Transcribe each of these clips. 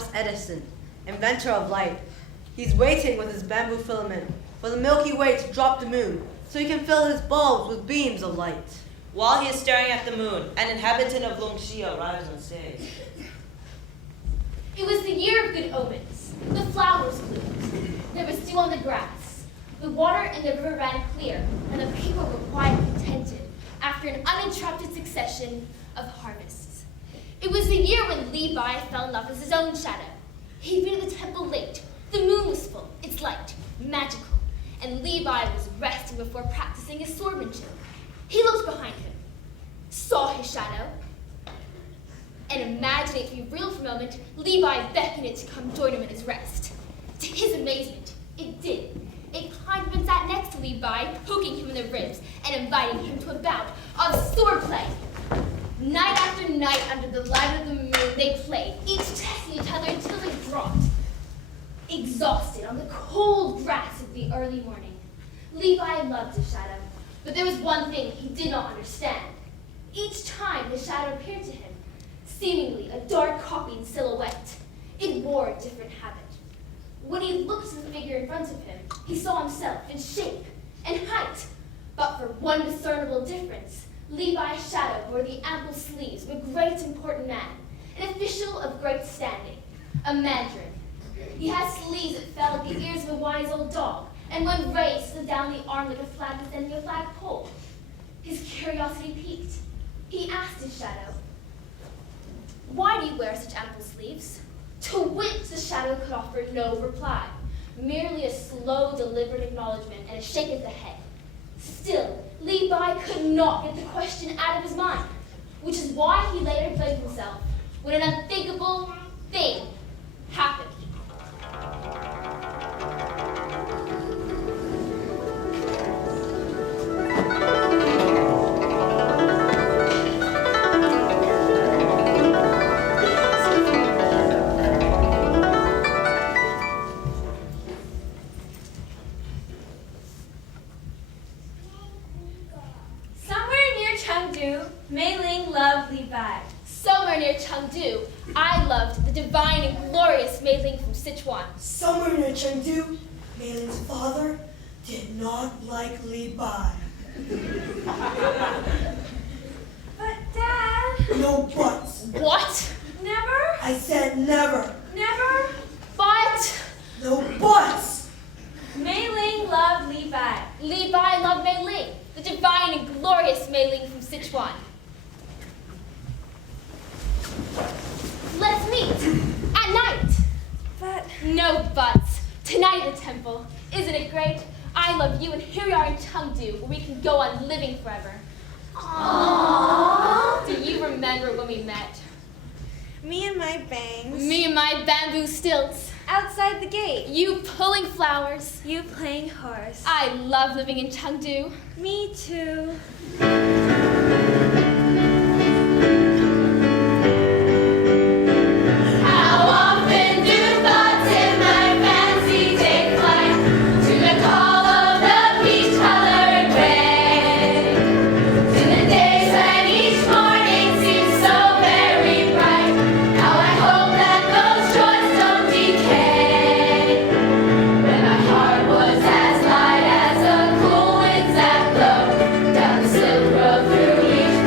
Thomas Edison, inventor of light. He's waiting with his bamboo filament for the Milky Way to drop the moon so he can fill his bulbs with beams of light. While he is staring at the moon, an inhabitant of Longxia arrives and says, It was the year of good omens. The flowers bloomed. There was dew on the grass. The water in the river ran clear, and the people were quiet and contented after an uninterrupted succession of harvests. It was the year when Li Bai fell in love with his own shadow. He entered the temple late. The moon was full, its light, magical, and Li Bai was resting before practicing his swordmanship. He looked behind him, saw his shadow, and imagining it to be real for a moment, Li Bai beckoned it to come join him in his rest. To his amazement, it did. It climbed up and sat next to Li Bai, poking him in the ribs and inviting him to a bout of swordplay. Night after night, under the light of the moon, they played, each testing each other until they dropped, exhausted on the cold grass of the early morning. Li Bai loved his shadow, but there was one thing he did not understand. Each time the shadow appeared to him, seemingly a dark copy in silhouette, it wore a different habit. When he looked at the figure in front of him, he saw himself in shape and height, but for one discernible difference, Li Bai's shadow bore the ample sleeves of a great important man, an official of great standing, a mandarin. He had sleeves that fell at the ears of a wise old dog, and when raised slid down the arm like a flag descending a flagpole. His curiosity piqued. He asked his shadow, "Why do you wear such ample sleeves?" To which the shadow could offer no reply, merely a slow, deliberate acknowledgement and a shake of the head. Still, Li Bai could not get the question out of his mind, which is why he later blamed himself when an unthinkable thing happened. Mei Ling loved Li Bai. Somewhere near Chengdu, I loved the divine and glorious Mei Ling from Sichuan. Somewhere near Chengdu, Mei Ling's father did not like Li Bai. But Dad... No buts. What? Never? I said never. Never? But No buts. Mei Ling loved Li Bai. Li Bai loved Mei Ling, the divine and glorious Mei Ling from Sichuan. Let's meet at night. But... No buts. Tonight at the temple. Isn't it great? I love you, and here we are in Chengdu, where we can go on living forever. Aww. Do you remember when we met? Me and my bangs. Me and my bamboo stilts. Outside the gate. You pulling flowers. You playing horse. I love living in Chengdu. Me too. How often do thoughts in my fancy take flight to the call of the peach-colored ray? In the days when each morning seems so very bright, how I hope that those joys don't decay. When my heart was as light as the cool winds that blow down the silk road through each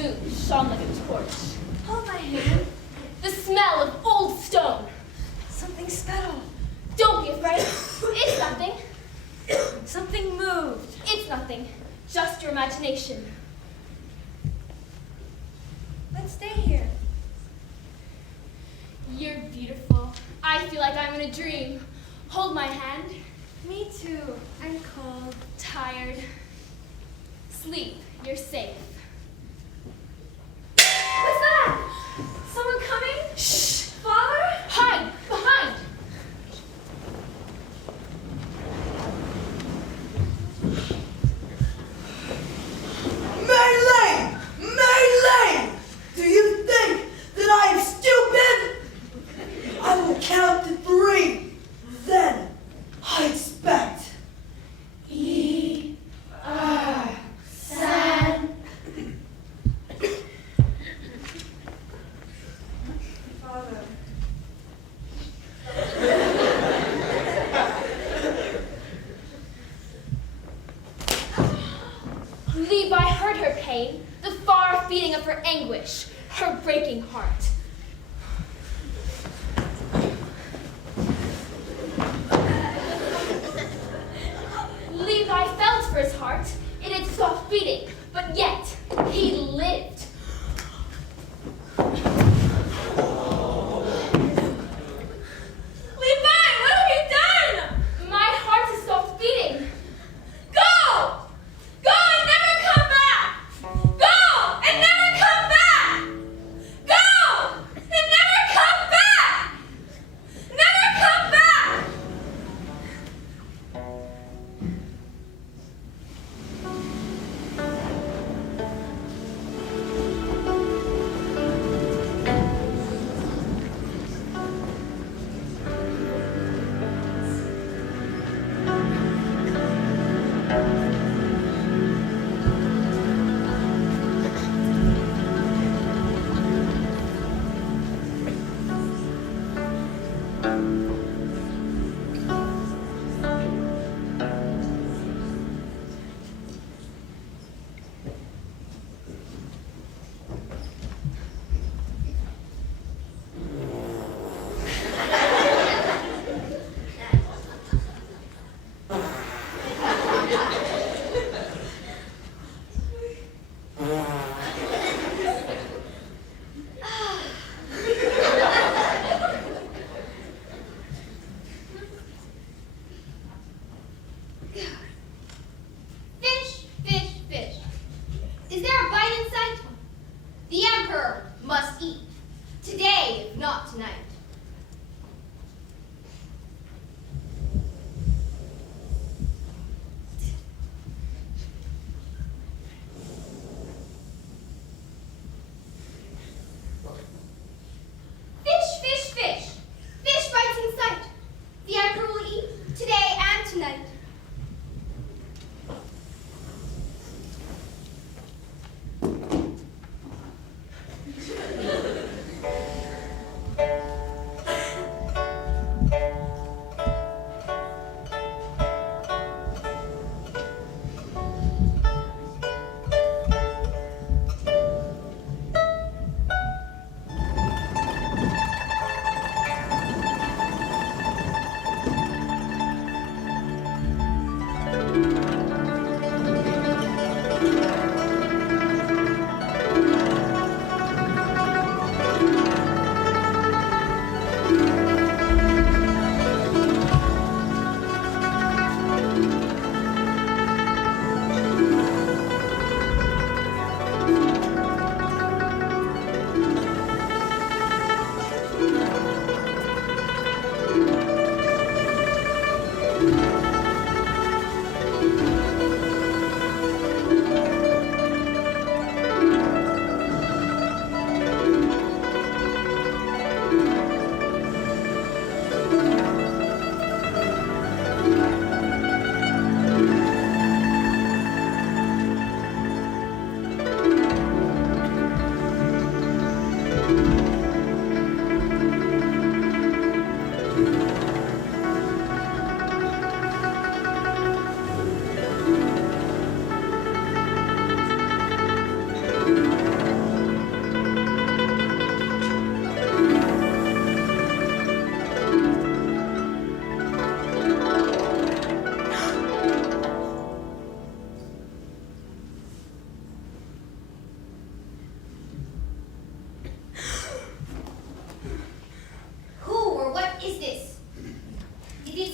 moon shone like a torch. Hold my hand. The smell of old stone. Something scuttled. Don't be afraid. It's nothing. Something moved. It's nothing. Just your imagination. Let's stay here. You're beautiful. I feel like I'm in a dream. Hold my hand. Me too. I'm cold. Tired. Sleep. You're safe. What's that? Someone coming? Shh! Father? Hide! Behind! Mei Ling! Mei Ling! Do you think that I am stupid? I will count to 3. Then I expect. San. Father. Levi heard her pain, the far beating of her anguish, her breaking heart. Levi felt for his heart. It had stopped beating, but yet he lived. Levi, what have you done? My heart has stopped beating. Go! Go and never come back! Go and never come back! Go!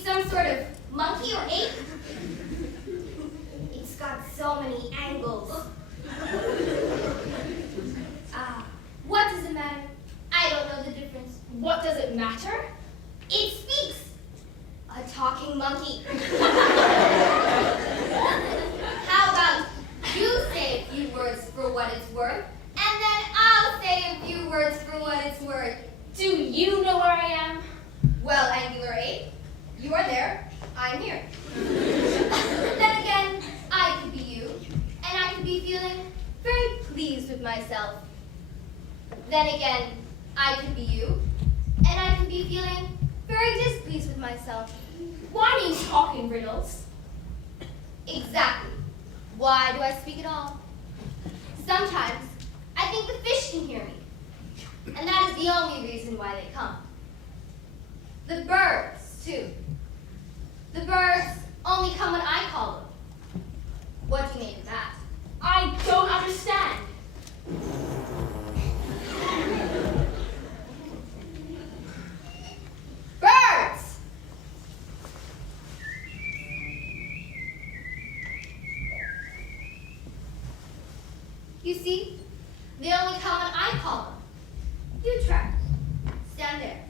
some sort of monkey or ape? It's got so many angles. What does it matter? I don't know the difference. What does it matter? It speaks. A talking monkey. How about you say a few words for what it's worth, and then I'll say a few words for what it's worth. Do you know where I am? Well, Angular 8, you are there, I'm here. Then again, I could be you, and I could be feeling very pleased with myself. Then again, I could be you, and I could be feeling very displeased with myself. Why do you talk in riddles? Exactly. Why do I speak at all? Sometimes I think the fish can hear me, and that is the only reason why they come. The birds, too. The birds only come when I call them. What do you make of that? I don't understand. Birds! You see, they only come when I call them. You try. Stand there.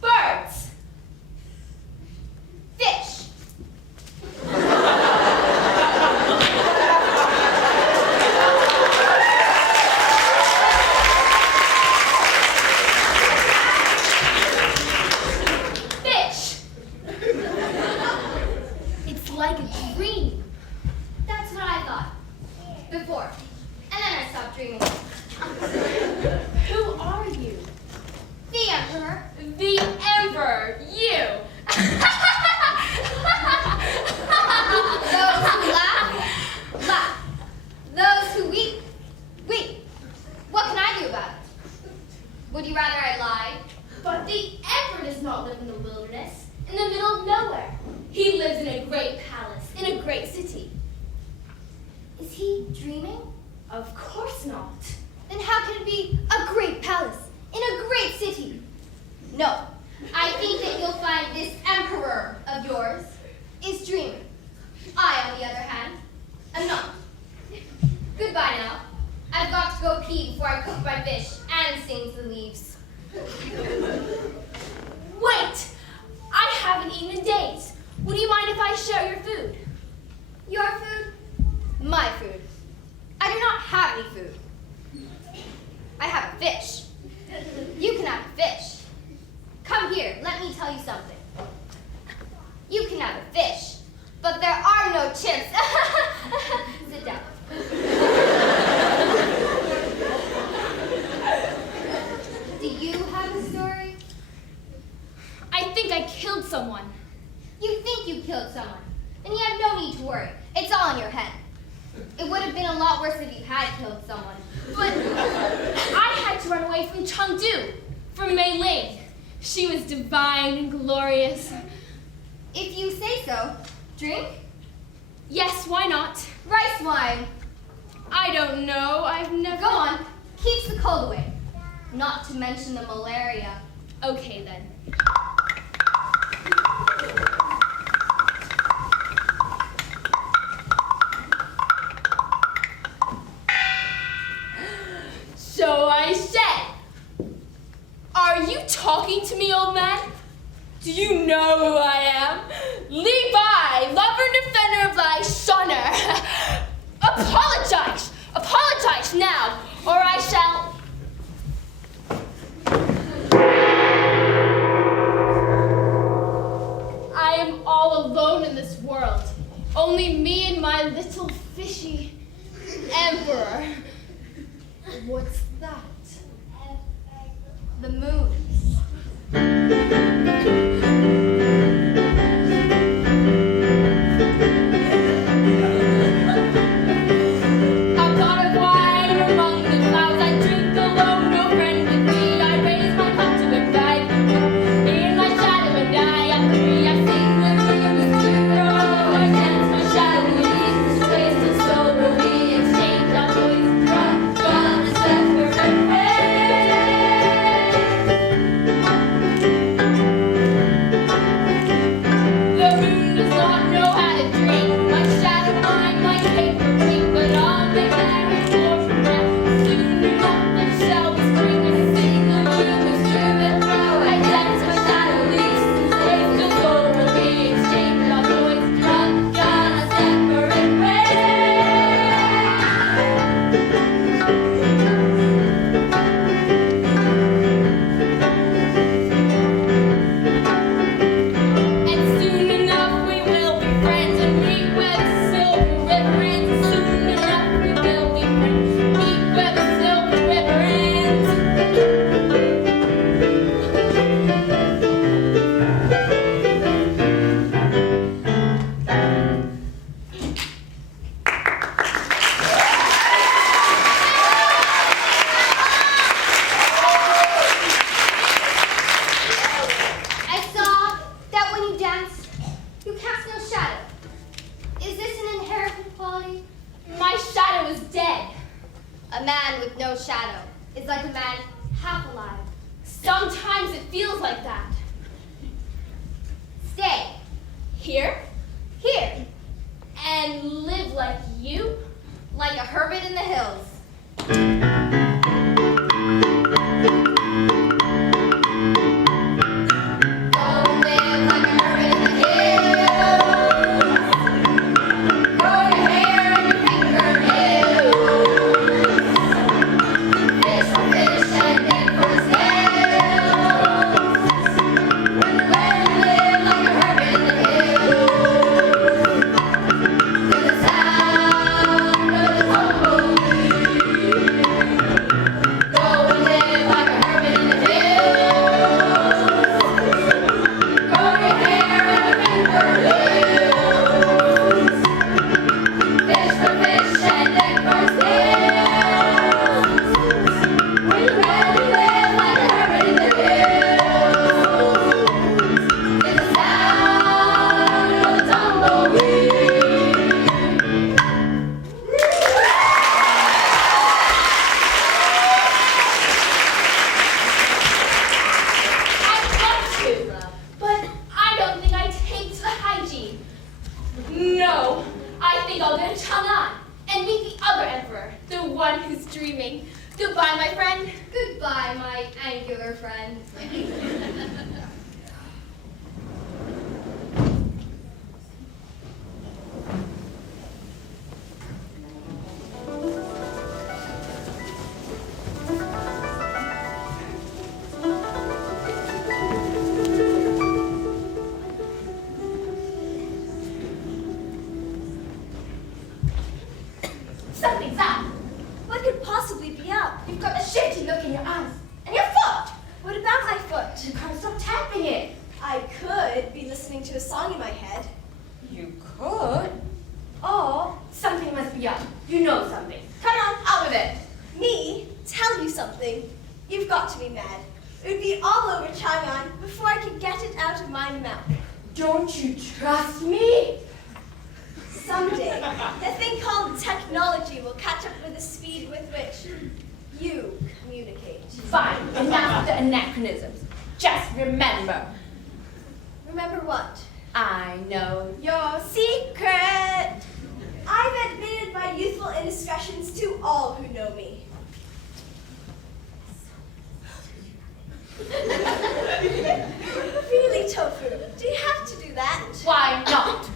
Birds! Fish! Fish! It's like a dream. That's what I thought. Before. And then I stopped dreaming. Who are you? The Emperor. The Emperor! You! Those who laugh, laugh. Those who weep, weep. What can I do about it? Would you rather I lied? But the Emperor does not live in the wilderness, in the middle of nowhere. He lives in a great palace, in a great city. Is he dreaming? Of course not. Then how can it be a great palace in a great city? No, I think that you'll find this emperor of yours is dreaming. I, on the other hand, am not. Goodbye now. I've got to go pee before I cook my fish and sing to the leaves. Wait! I haven't eaten in days. Would you mind if I share your food? Your food? My food. I do not have any food. I have a fish. You can have a fish. Come here, let me tell you something. You can have a fish, but there are no chips. Sit down. Do you have a story? I think I killed someone. You think you killed someone, and you have no need to worry. It's all in your head. It would have been a lot worse if you had killed someone. But I had to run away from Chengdu, from Mei Ling. She was divine and glorious. If you say so, drink? Yes, why not? Rice wine. I don't know. I've never... Go on. Keeps the cold away. Not to mention the malaria. Okay, then. So I said, are you talking to me, old man? Do you know who I am? Levi, lover and defender of thy shunner. Apologize! Apologize now, or I shall... I am all alone in this world. Only me and my little fishy emperor. What's that? The moon. A pot of wine among the clouds, I drink alone, no friend with me. I raise my cup to goodbye. In my shadow and I am free. I sing the rhythms to the road. I dance my shadow leaves this place to soberly exchange our voice from the separate ways. shadow is like a man half alive. Sometimes it feels like that. Stay. Here. Here. And live like you. Like a hermit in the hills. No, I think I'll go to Chang'an and meet the other emperor, the one who's dreaming. Goodbye, my friend. Goodbye, my angular friend. Something's up. What could possibly be up? You've got a shifty look in your eyes. And your foot! What about my foot? You can't stop tapping it. I could be listening to a song in my head. You could. Oh, something must be up. You know something. Come on, out with it. Me? Tell you something. You've got to be mad. It would be all over Chang'an before I could get it out of my mouth. Don't you trust me? Someday, the thing called technology will catch up with the speed with which you communicate. Fine, enough of the anachronisms. Just remember, Remember what? I know Your secret! I've admitted my youthful indiscretions to all who know me. Really, Tofu? Do you have to do that? why not.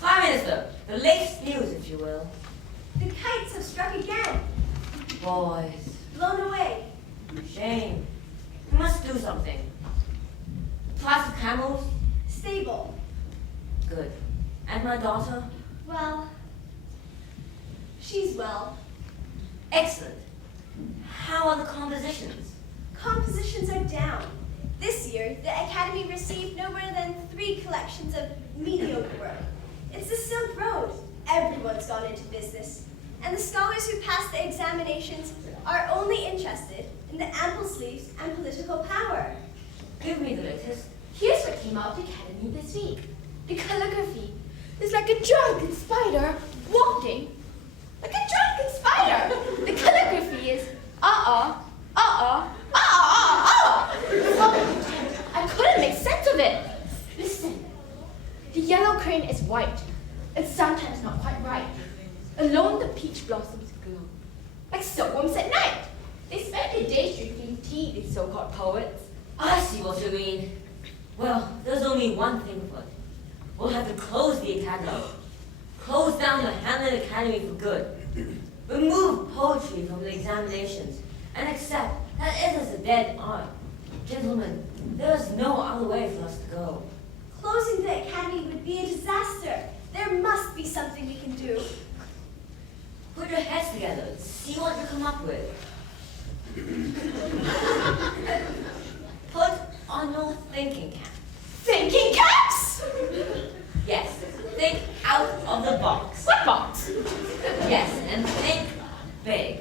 Prime Minister, the latest news, if you will. The kites have struck again. Boys, Blown away. shame. We must do something. Plastic camels? Stable. Good. And my daughter? Well, she's well. Excellent. How are the compositions? Compositions are down. This year, the Academy received no more than 3 collections of mediocre work. It's the Silk Road. Everyone's gone into business. And the scholars who pass the examinations are only interested in the ample sleeves and political power. Give me the latest. Here's what came out of the Academy this week. The calligraphy is like a drunken spider walking. Like a drunken spider. The calligraphy is I couldn't make sense of it. Listen. The yellow crane is white and sometimes not quite right. Alone the peach blossoms glow. Like silkworms at night. They spend their days drinking tea, these so-called poets. I see what you mean. Well, there's only one thing for it. We'll have to close the academy. Close down the Hamlet Academy for good. Remove poetry from the examinations and accept that it is a dead art. Gentlemen, there is no other way for us to go. Closing the Academy would be a disaster. There must be something we can do. Put your heads together and see what you come up with. Put on your thinking cap. Thinking caps! Yes, think out of the box. What box? Yes, and think big.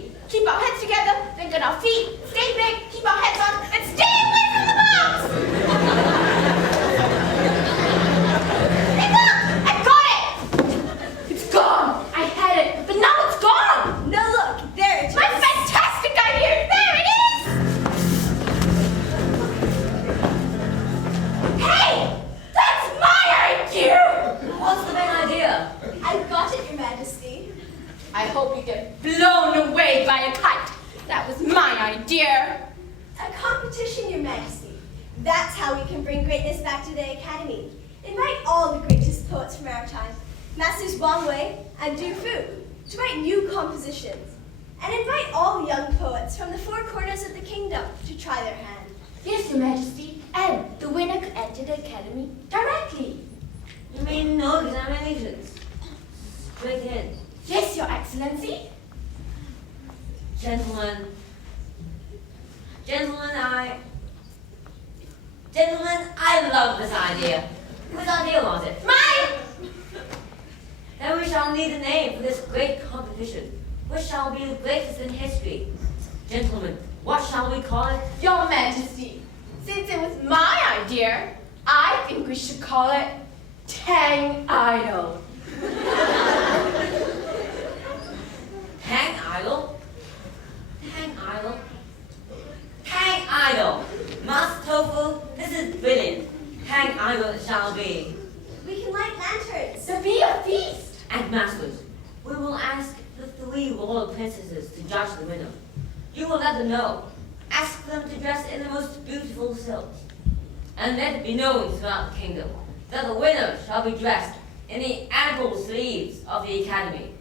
Majesty. Keep our heads together, think on our feet, stay big, keep our heads on, and stay away from the box! Hey, look! I got it! It's gone! I had it, but now it's gone! No, look, there it is. My fantastic idea! There it is! Hey! That's my idea! What's the main idea? I got it, Your Majesty. I hope you get blown away by a kite. That was my idea. A competition, Your Majesty. That's how we can bring greatness back to the Academy. Invite all the greatest poets from our time, Masters Wang Wei and Du Fu, to write new compositions. And invite all young poets from the four corners of the kingdom to try their hand. Yes, Your Majesty. And the winner could enter the academy directly. You mean no examinations? Straight in. Yes, Your Excellency. Gentlemen, I love this idea. Whose idea was it? Mine! Then we shall need a name for this great competition, which shall be the greatest in history. Gentlemen, what shall we call it? Your Majesty, since it was my idea, I think we should call it Tang Idol. Tang Idol? Tang Idol? Tang Idol! Master Tofu, this is brilliant. Tang Idol it shall be. We can light lanterns. There'll be a feast. And masters, we will ask the 3 royal princesses to judge the winner. You will let them know. Ask them to dress in the most beautiful silks. And let it be known throughout the kingdom that the winner shall be dressed in the ample sleeves of the Academy.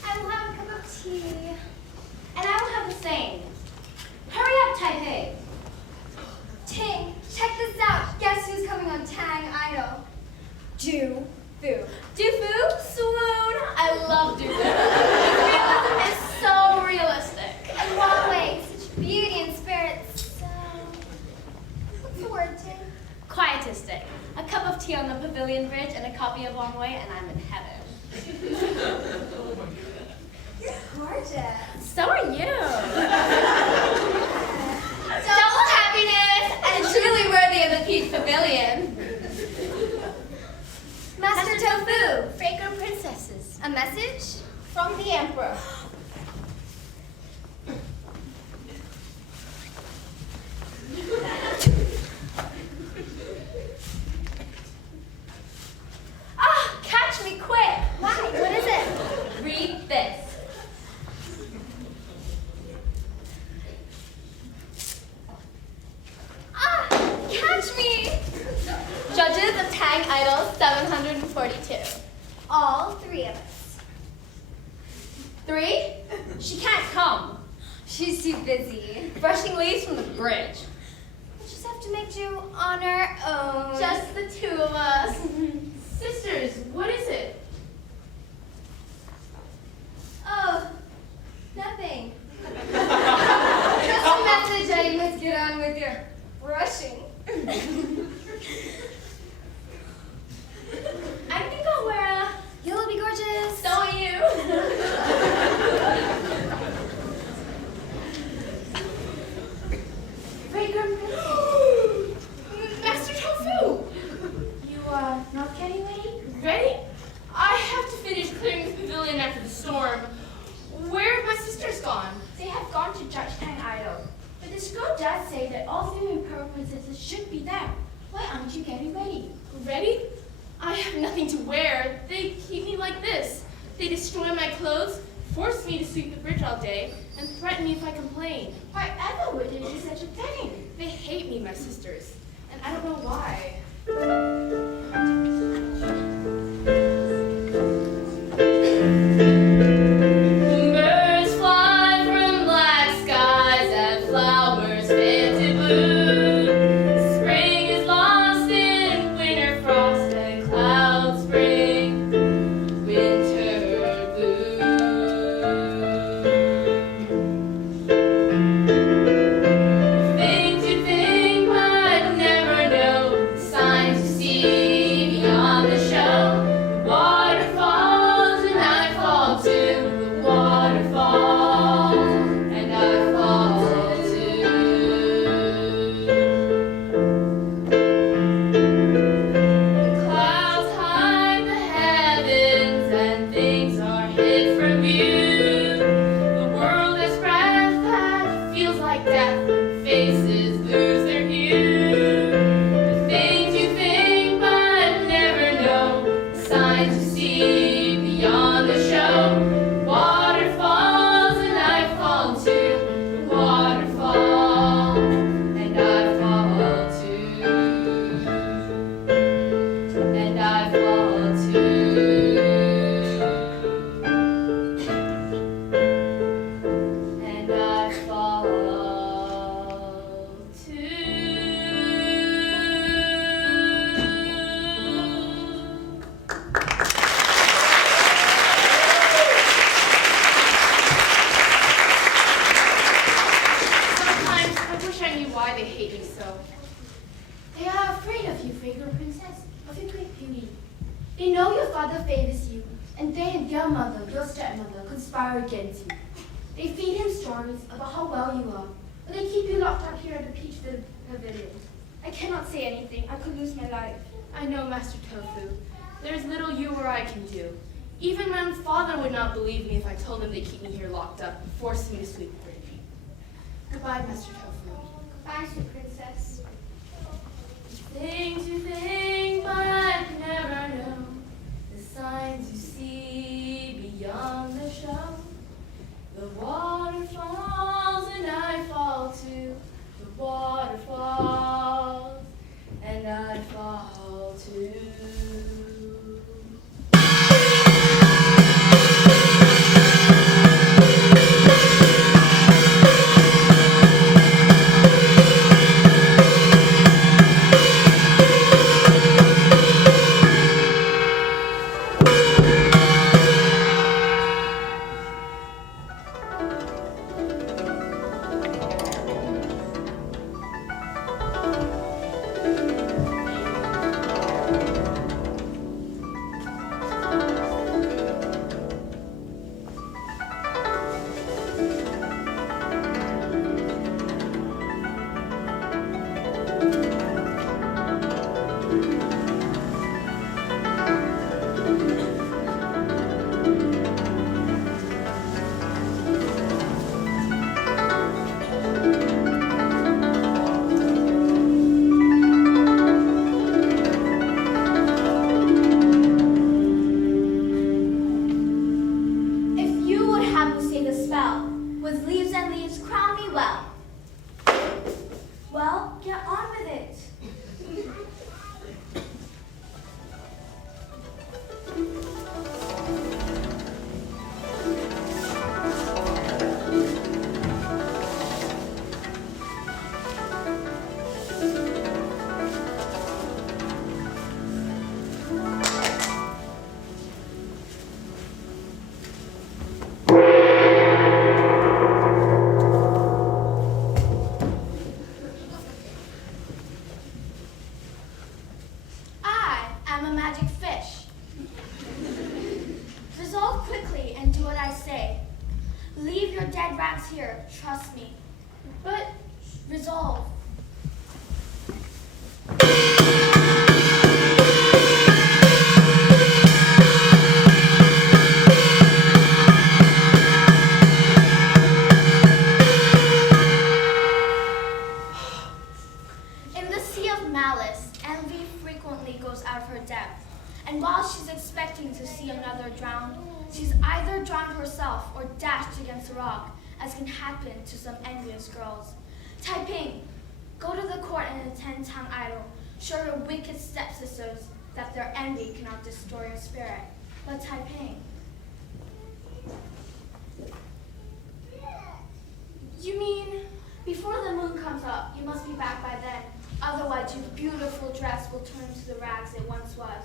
I will have a cup of tea. And I will have the same. Hurry up, Taipei. Ting, check this out. Guess who's coming on Tang Idol? Du Fu. Du Fu? Swoon. I love Du Fu. His realism is so realistic. And Wang Wei, such beauty and spirit. So, what's the word, Ting? Quietistic. A cup of tea on the pavilion bridge and a copy of Wang Wei, and I'm in heaven. You're gorgeous. So are you. Double happiness, and truly worthy of the Peach Pavilion. Master Tofu, Fragrant princesses. a message from the Emperor. Ah, catch me quick. Why? What is it? Read this. Ah, catch me. Judges of Tang Idol 742. All three of us. 3? She can't come. She's too busy. Brushing leaves from the bridge. We'll just have to make do on our own. Just the two of us. Sisters, what is it? Oh, nothing. Just a message that you must get on with your Brushing. I think I'll wear a... You'll be gorgeous. So are you. Fragrant Master Tofu! You, not getting ready? Ready? I have to finish clearing the pavilion after the storm. Where have my sisters gone? They have gone to judge Tang Idol. But the scroll does say that all 3 Imperial princesses should be there. Why aren't you getting ready? Ready? I have nothing to wear. They keep me like this. They destroy my clothes, force me to sweep the bridge all day, and threaten me if I complain. Why ever would they do such a thing? They hate me, my sisters, and I don't know why. Birds fly from black skies and flowers fade to blue. Spring is lost in winter frost and clouds bring winter blue. Think to think but never know, signs to see beyond the show. The waterfalls and I fall to the waterfalls and I fall too. The clouds hide the heavens and things are hid from view. The world is breath that feels like death. Faces lose their hue. The things you think but never know, signs you see beyond the show. Waterfalls and I fall to the waterfall and I fall too. And I fall too. And I fall too. Sometimes I wish I knew why they hate me so. They are afraid of you, fragrant princess, of your great beauty. They know your father favors you, and they and your mother, your stepmother, conspire against you. They feed him stories about how well you are, but they keep you locked up here at the Peach Pavilion. I cannot say anything. I could lose my life. I know, Master Tofu. There's little you or I can do. Even my own father would not believe me if I told him they keep me here locked up and force me to sweep the bridge. Goodbye, Master Tofu. Goodbye, sweet princess. Things you think but never know, the signs you see beyond the show. The waterfalls and I fall to the waterfalls and I fall too. I'm a magic fish. Resolve quickly and do what I say. Leave your dead rags here, trust me. But resolve. In the sea of malice, envy frequently goes out of her depth. And while she's expecting to see another drowned, she's either drowned herself or dashed against a rock, as can happen to some envious girls. Taiping, go to the court and attend town idol. Show your wicked stepsisters that their envy cannot destroy your spirit. But Taiping, you mean before the moon comes up, you must be back by then. Otherwise, your beautiful dress will turn to the rags it once was.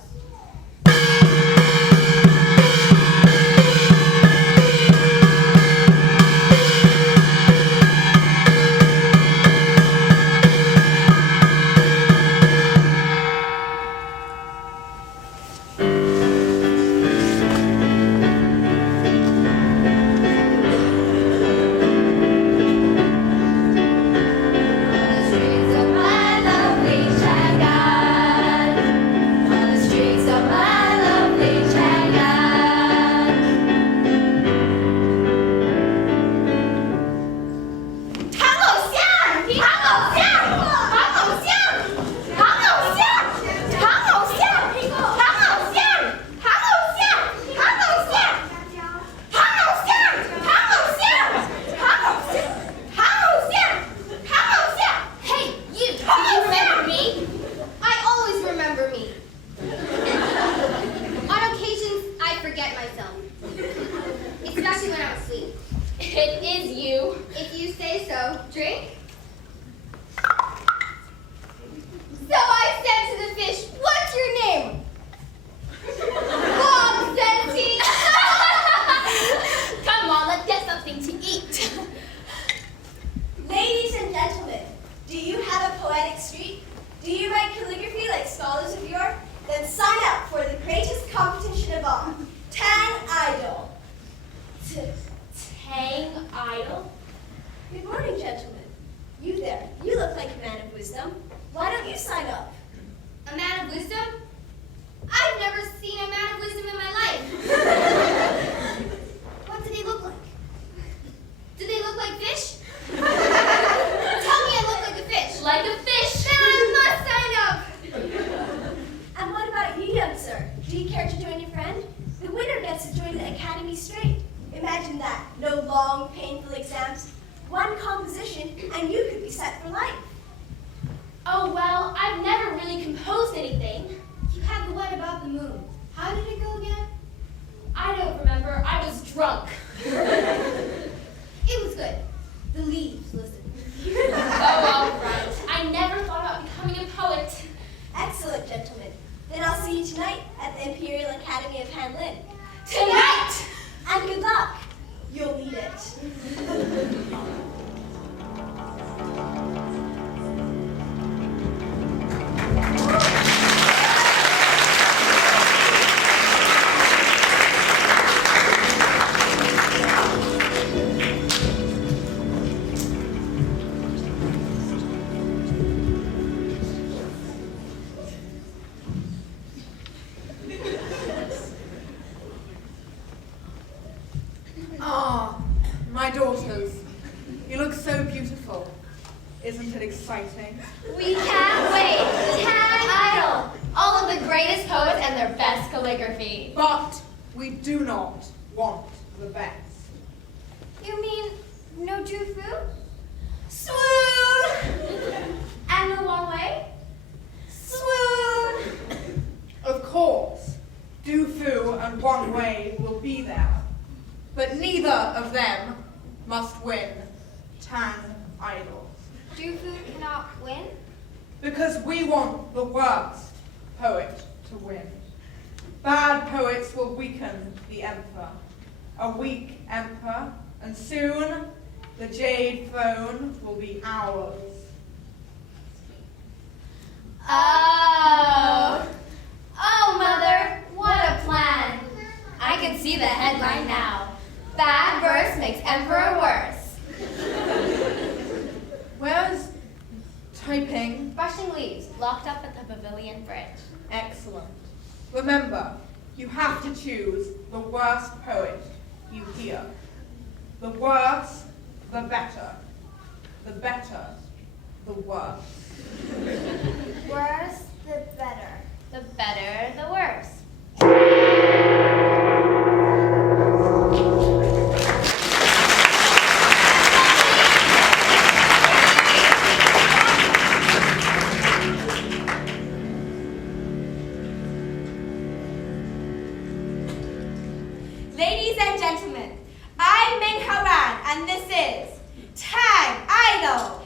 My daughters, you look so beautiful. Isn't it exciting? We can't wait. Tag Idol. All of the greatest poets and their best calligraphy. But we do not want the best. You mean no Jufu? Swoon! And no one way? Swoon! Of course, Du Fu and One Wei will be there, but neither of them must win Tang Idol. Jufu cannot win? Because we want the worst poet to win. Bad poets will weaken the emperor. A weak emperor, and soon the Jade Throne will be ours. Oh. Oh, Remember, you have to choose the worst poet you hear. The worse, the better. The better, the worse. Worse, the better. The better, the worse. Ladies and gentlemen, I'm Ming Haran, and this is Tag Idol.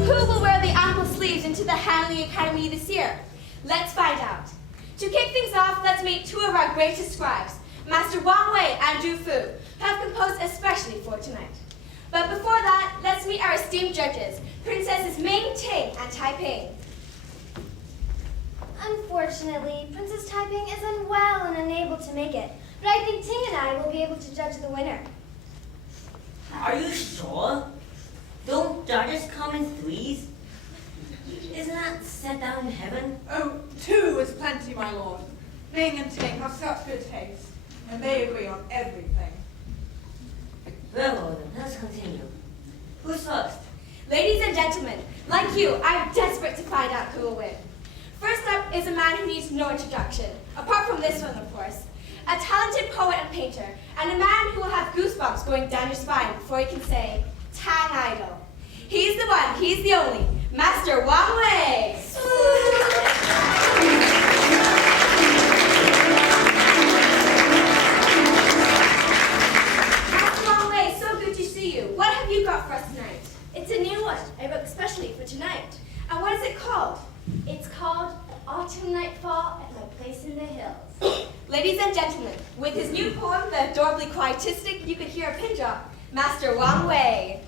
Who will wear the ample sleeves into the Hanley Academy this year? Let's find out. To kick things off, let's meet two of our greatest scribes, Master Wang Wei and Zhu Fu, who have composed especially for tonight. But before that, let's meet our esteemed judges, Princesses Ming Ting and Taiping. Unfortunately, Princess Taiping is unwell and unable to make it, but I think Ting and I will be able to judge the winner. Are you sure? Don't judges come in threes? Isn't that set down in heaven? Oh, 2 is plenty, my lord. Ming and Ting have such good taste, and they agree on everything. Very well then, let's continue. Who's first? Ladies and gentlemen, like you, I'm desperate to find out who will win. First up is a man who needs no introduction, apart from this one, of course. A talented poet and painter, and a man who will have goosebumps going down your spine before he can say, Tang Idol. He's the one, he's the only, Master Wang Wei. Master Wang Wei, so good to see you. What have you got for us tonight? It's a new one I wrote especially for tonight. And what is it called? It's called Autumn Nightfall at My Place in the Hills. Ladies and gentlemen, with his new poem, The Adorably Quietistic, you could hear a pin drop. Master Wang Wei.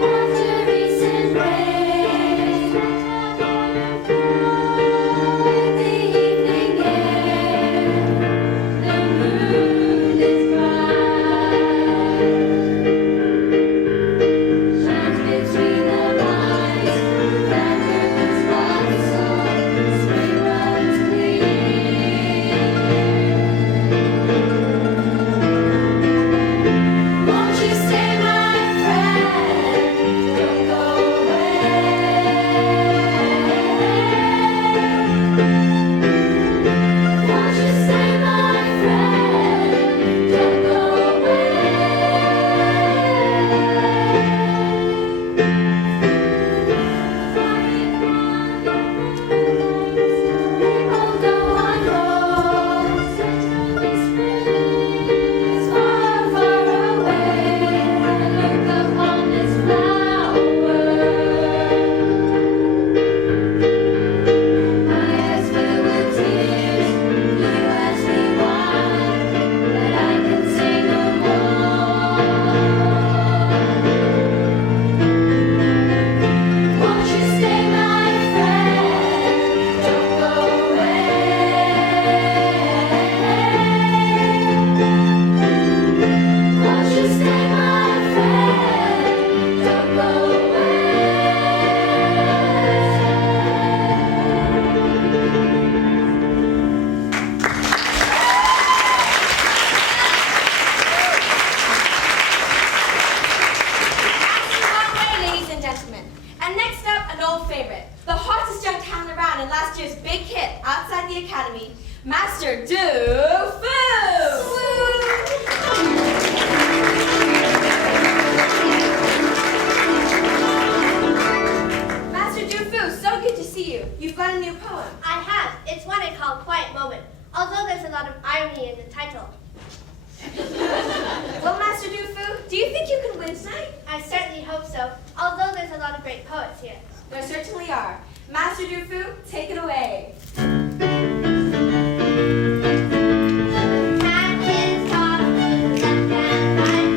After recent rain, the evening air, the moon is bright. last year's big hit outside the academy, Master Du Fu! Master Du Fu, so good to see you. You've got a new poem. I have. It's one I call Quiet Moment, although there's a lot of irony in the title. Well, Master Du Fu, do you think you can win tonight? I certainly hope so, although there's a lot of great poets here. There certainly are. Master Du Fu, take it away. Captain's talk, left and right,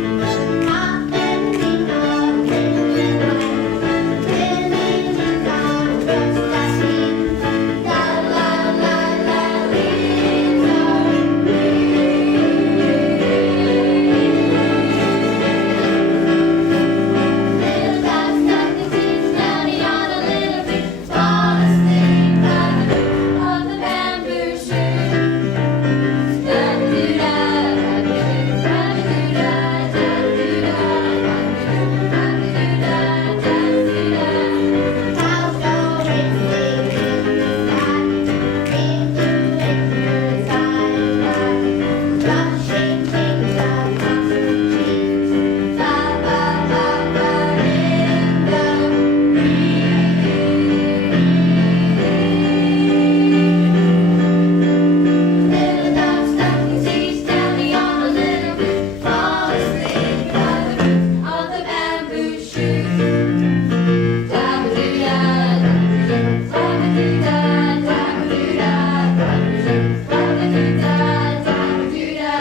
up and lean on, really right, really down, approach the sea, la la la la, leaves are little dots stuck the seeds, down on a little bit, fall asleep by the root of the bamboo shoot. Little dots stuck in seeds, standing on a little bit, fall asleep by the root of the bamboo shoot. Dabba-doo-da, dabba-doo-da, dabba-doo-da, dabba-doo-da, dabba-doo-da, dabba-doo-da.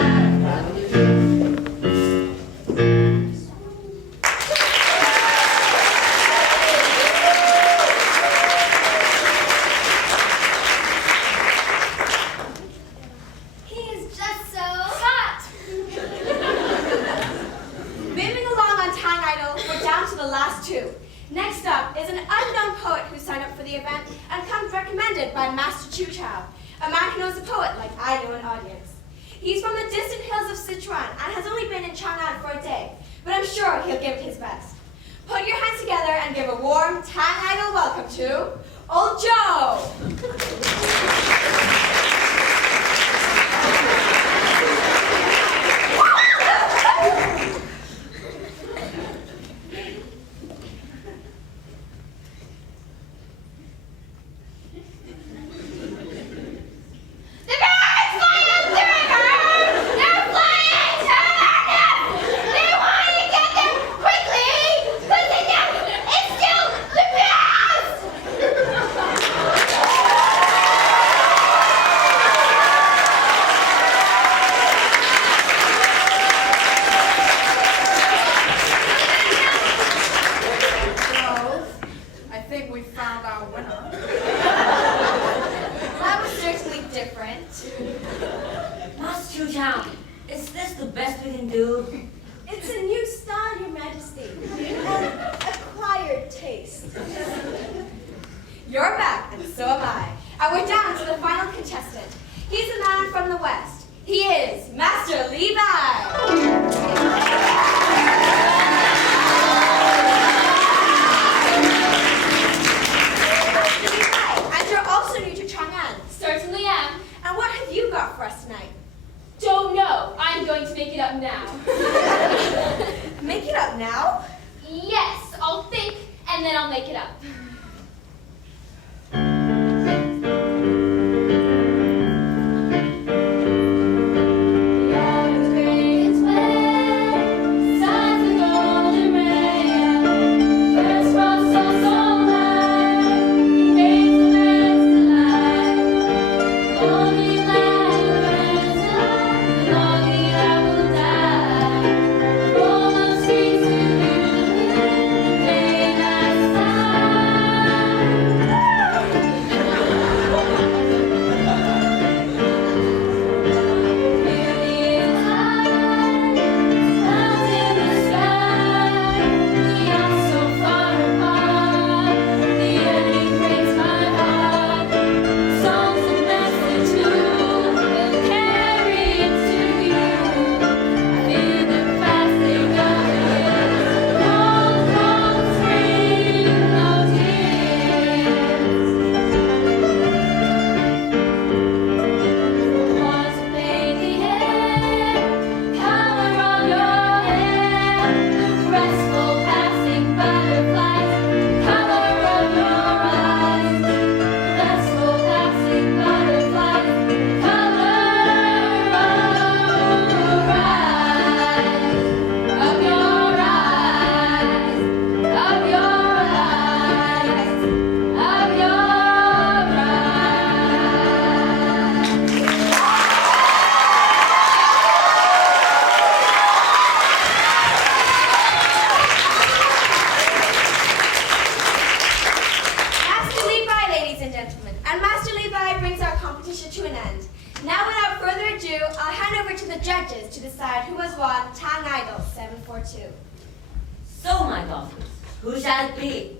He is just so hot. Moving along on Tang Idol, we're down to the last two. Next up is an unknown poet who signed up for the event and comes recommended by Master Chu Chao, a man who knows a poet like I know an audience. He's from the distant hills of Sichuan and has only been in Chang'an for a day, but I'm sure he'll give it his best. Put your hands together and give a warm Tang Idol welcome to Old Joe! The birds flying up the river! They're flying to the nest! They want to get there quickly! But the nest is still the best! Well, I think we found our winner. That was certainly different. Master Chu Chao, is this the best we can do? It's a new style, Your Majesty, an acquired taste. You're back, and so am I. And we're down to the final contestant. He's a man from the West. He is Master Li Bai. And you're also new to Chang'an. Certainly am. And what have you got for us tonight? Don't know. I'm going to make it up now. Make it up now? Yes, I'll think and then I'll make it up. The autumn's great and sway, signs the golden ray. First frost all so light, gates the man's delight. Lonely land burns up, longing I will die. All of streets to view, lay night side. So, my daughters, who shall it be?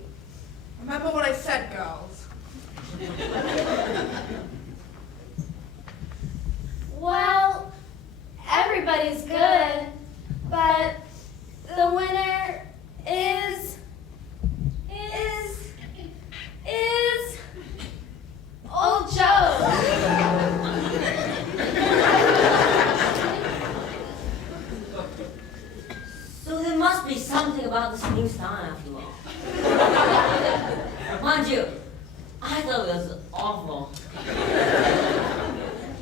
Remember what I said, girls. Well, everybody's good, but the winner is Old Joe. So there must be something about this new style after all. Mind you, I thought it was awful.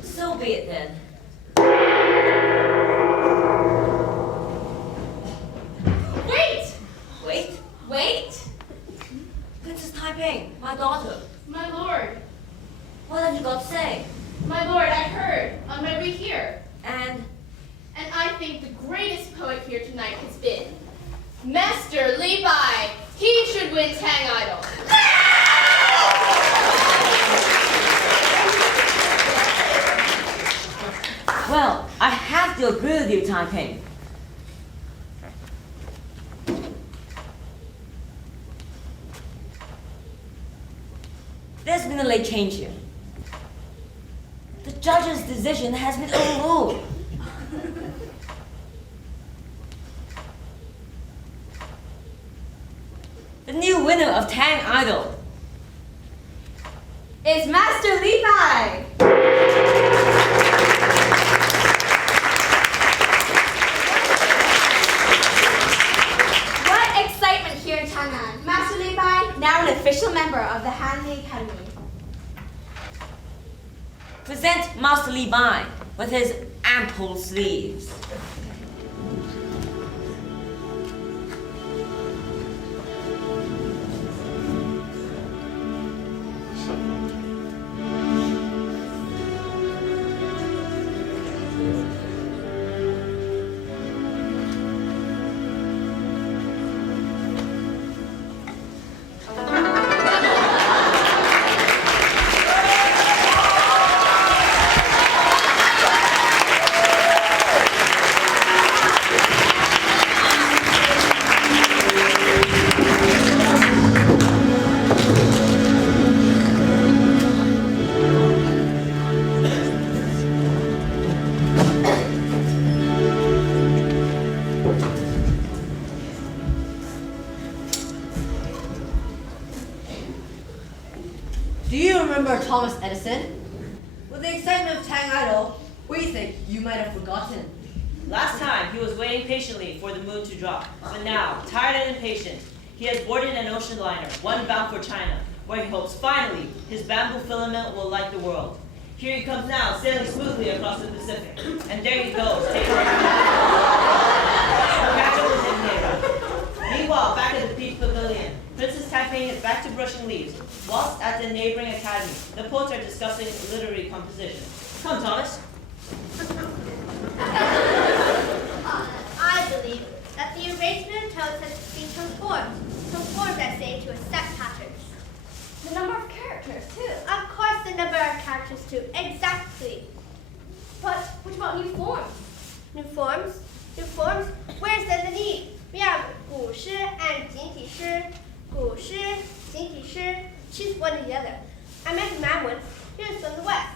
So be it then. Wait! Wait, Wait! Princess Taiping, my daughter. My lord, What have you got to say? my lord, I heard on my way here. And And I think the greatest poet here tonight has been Master Li Bai. He should win Tang Idol. well, I have to agree with you, Taiping. There's been a late change here. The judge's decision has been overruled. The new winner of Tang Idol is Master Li Bai. What excitement here in Chang'an. Master Li Bai, now an official member of the Hanli Academy. Present Master Li Bai with his ample sleeves. Do you remember Thomas Edison? With the excitement of Tang Idol, what do you think? You might have forgotten. Last time, he was waiting patiently for the moon to drop. But now, tired and impatient, he has boarded an ocean liner, one bound for China, where he hopes finally his bamboo filament will light the world. Here he comes now, sailing smoothly across the Pacific. And there he goes, taking a catch up with him later. Meanwhile, back at the Peach Pavilion, Princess Taiping is back to brushing leaves, whilst at the neighboring academy, the poets are discussing literary composition. Come, Thomas. I believe that the arrangement of tones has been transformed from forms essay to a set patterns. The number of characters, too. Of course, the number of characters too. Exactly. But what about new forms? New forms? New forms? Where's then the need? We have 古诗 and 简体诗. 古诗, 简体诗. Choose one or the other. I met a man once. He was from the West.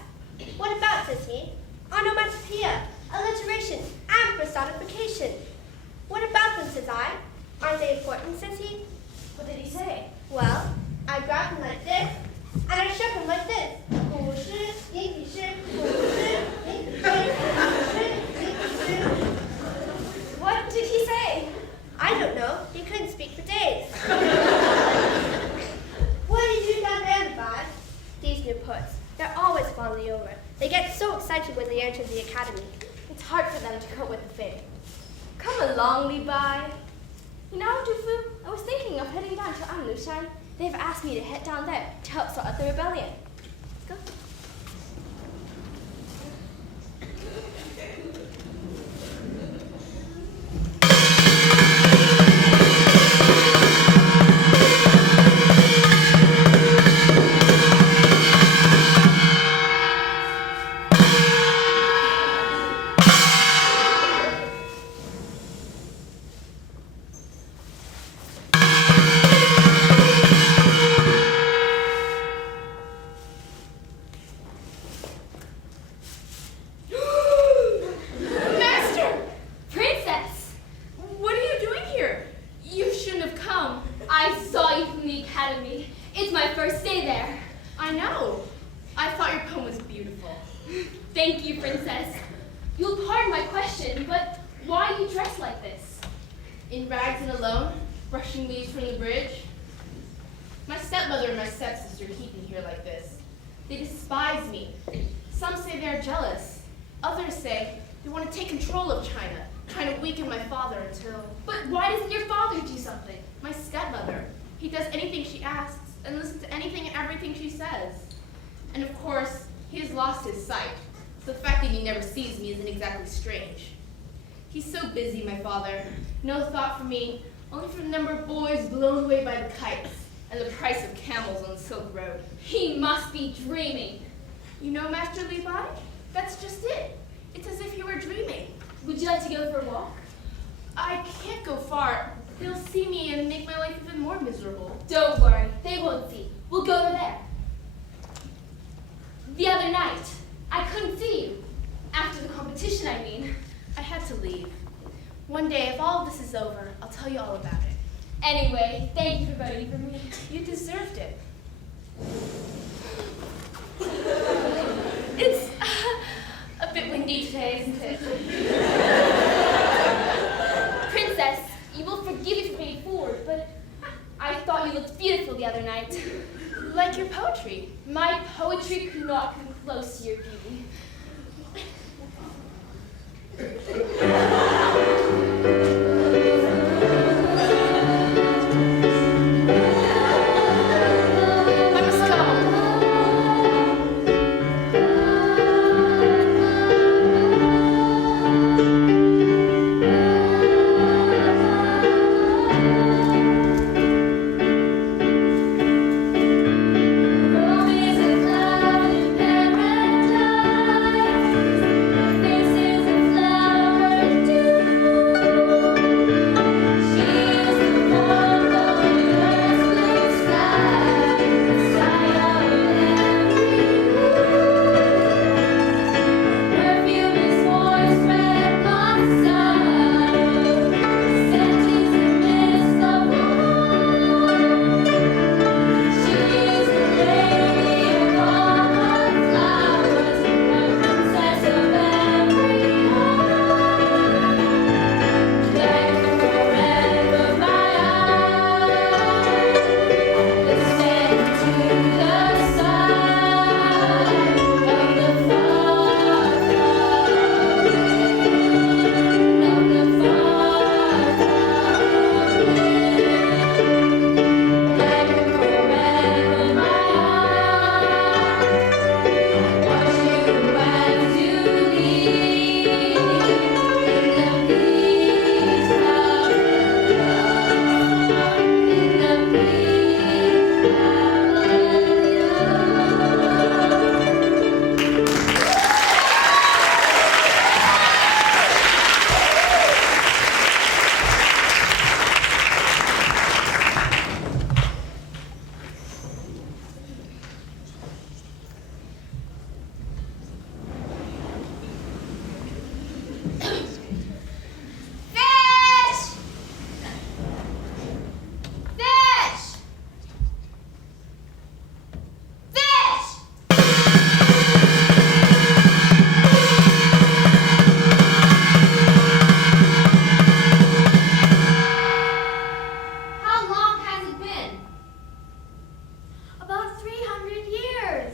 What about, says he? Onomatopoeia, alliteration, and personification. What about them, says I? Aren't they important, says he? What did he say? Well, I grabbed him like this, and I shook him like this. 古诗, 简体诗, 古诗, 简体诗, 古诗, 简体诗. What did he say? I don't know. He couldn't speak for days. What did you down there, Bud? These new poets. They're always falling over. They get so excited when they enter the academy. It's hard for them to cope with the fame. Come along, Li Bai. You know, Du Fu, I was thinking of heading down to Anlushan. They've asked me to head down there to help sort out the rebellion. Go. I saw you from the academy. It's my first day there. I know. I thought your poem was beautiful. Thank you, Princess. You'll pardon my question, but why are you dressed like this? In rags and alone, brushing leaves from the bridge. My stepmother and my stepsister keep me here like this. They despise me. Some say they're jealous. Others say they want to take control of China, trying to weaken my father until... But why doesn't your father do something? My stepmother. He does anything she asks and listens to anything and everything she says. And of course, he has lost his sight, so the fact that he never sees me isn't exactly strange. He's so busy, my father. No thought for me, only for the number of boys blown away by the kites and the price of camels on the Silk Road. He must be dreaming. You know, Master Levi? That's just it. It's as if you were dreaming. Would you like to go for a walk? I can't go far. They'll see me and make my life even more miserable. Don't worry, they won't see. We'll go over there. The other night, I couldn't see you. After the competition, I mean. I had to leave. One day, if all of this is over, I'll tell you all about it. Anyway, thank you for voting for me. You deserved it. It's a bit windy today, isn't it? Princess, you will forgive me for being forward, but I thought you looked beautiful the other night. Like your poetry. My poetry could not come close to your beauty. I must go. Home is a cloud in paradise. Faces of flowers too. She is the warmth of the earth's blue sky, the sky of every moon. Perfume is moist red blossom. Scent is the mist of warmth. She is the lady of all the flowers, the princess of every home. Like forever my eyes, extend to the side of the far, far like forever my eyes, watch you as you leave in the peace of love, in the peace Fish! Fish! Fish! How long has it been? About 300 years.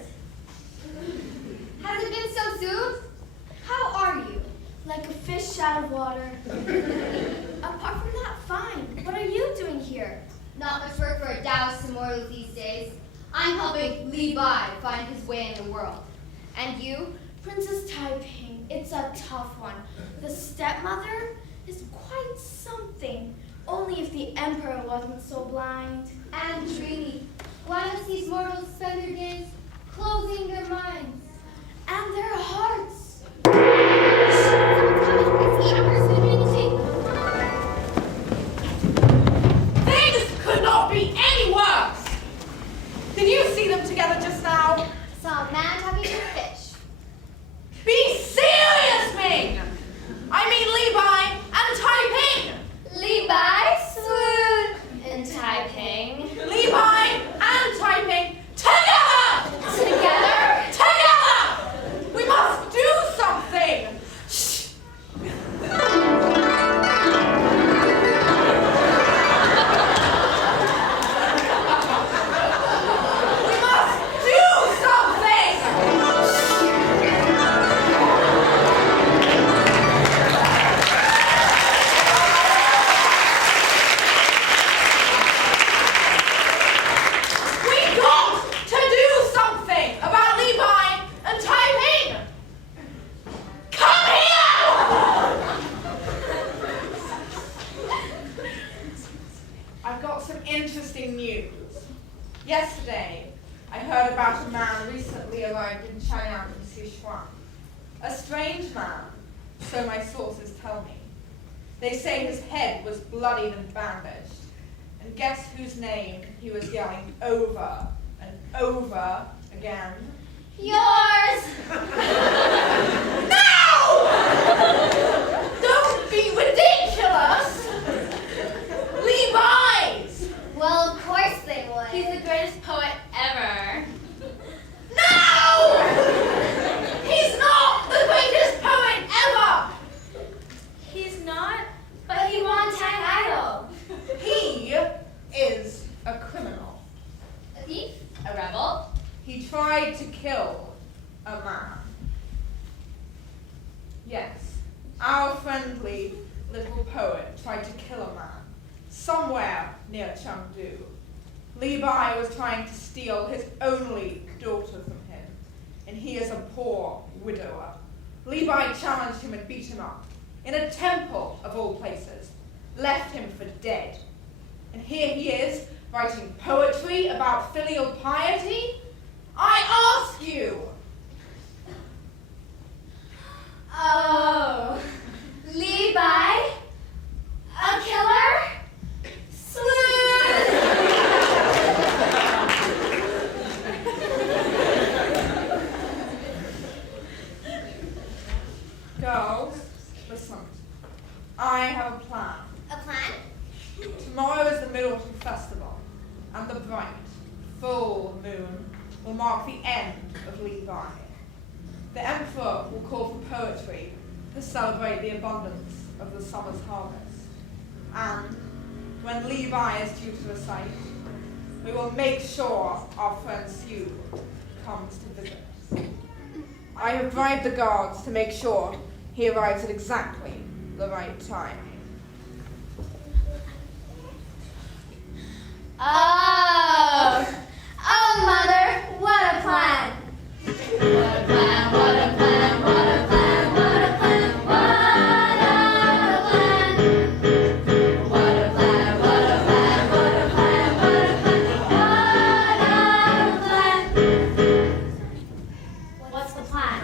Has it been so soon? How are you? Like a fish out of water. Apart from that, fine. What are you doing here? Not much work for a Taoist immortal these days. I'm helping Li Bai find his way in the world. And you? Princess Taiping, it's a tough one. The stepmother is quite something. Only if the emperor wasn't so blind. And Trini. Why must these mortals spend their days closing their minds? And their hearts. Someone's coming. It's the emperor's community. Things could not be any worse. Did you see them together just now? Saw a man talking to a fish. Be serious, Ming! I mean Li Bai and Taiping! Li Bai, swoon, and Taiping. I've got some interesting news. Yesterday, I heard about a man recently arrived in China from Sichuan. A strange man, so my sources tell me. They say his head was bloodied and bandaged. And guess whose name he was yelling over and over again? Yours! Don't be ridiculous! Levi's! Well, of course they would. He's the greatest poet ever. No! He's not the greatest poet ever! He's not, but he won Tang Idol. He is a criminal. A thief? A rebel? He tried to kill a man. Yes, our friendly little poet tried to kill a man somewhere near Chengdu. Li Bai was trying to steal his only daughter from him, and he is a poor widower. Li Bai challenged him and beat him up in a temple of all places, left him for dead. And here he is, writing poetry about filial piety? I ask you! Oh. Levi? A killer? Swoon! Girls, listen. I have a plan. A plan? Tomorrow is the Mid-Autumn Festival, and the bright, full moon will mark the end of Levi. The Emperor will call for poetry to celebrate the abundance of the summer's harvest. And when Levi is due to recite, we will make sure our friend Sue comes to visit us. I have bribed the guards to make sure he arrives at exactly the right time. Oh. Oh, Mother, what a plan. What a plan, what a plan, what a plan, what a plan, what a plan. What a plan, what a plan, what a plan, what a plan. What's the plan?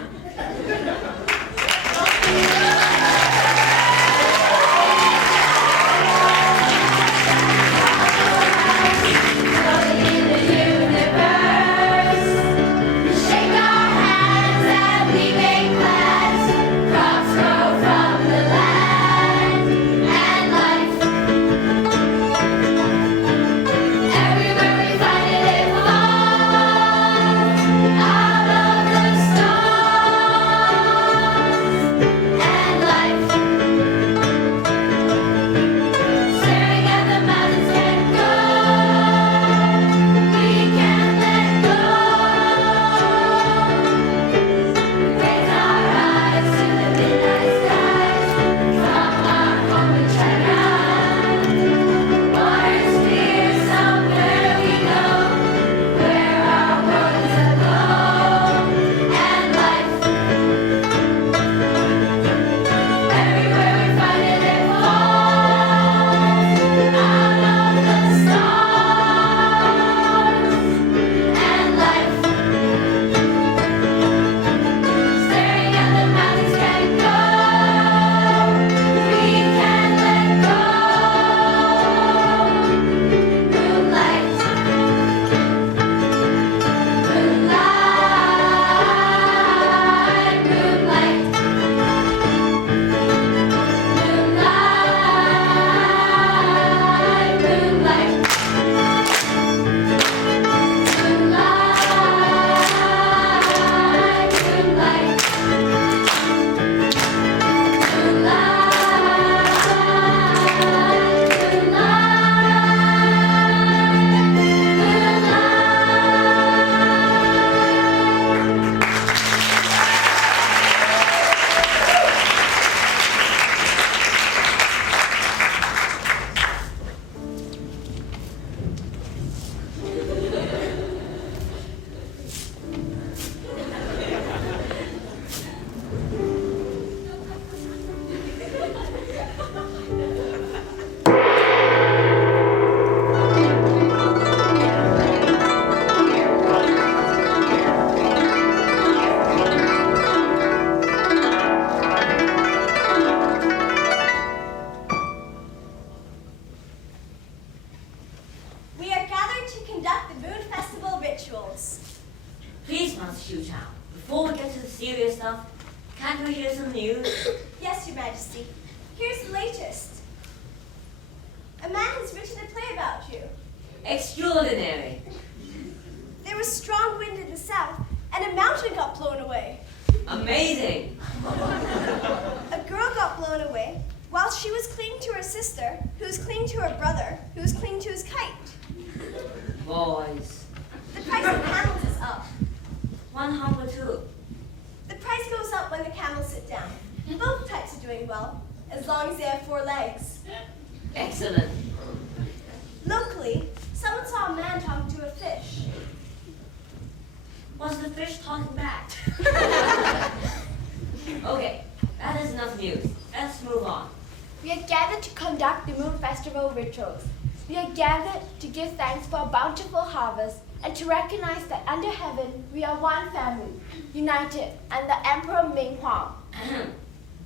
rituals. Please, Master Xiu Chao, before we get to the serious stuff, can't we hear some news? Yes, Your Majesty. Here's the latest. A man has written a play about you. Extraordinary. There was strong wind in the south, and a mountain got blown away. Amazing. A girl got blown away while she was clinging to her sister, who was clinging to her brother, who was clinging to his kite. Boys. The price of camels is up. One hop or two. The price goes up when the camels sit down. Both types are doing well, as long as they have 4 legs. Excellent. Locally, someone saw a man talking to a fish. Was the fish talking back? Okay, that is enough news. Let's move on. We are gathered to conduct the Moon Festival rituals. We are gathered to give thanks for a bountiful harvest and to recognize that under heaven we are one family, united, and the Emperor Ming Huang.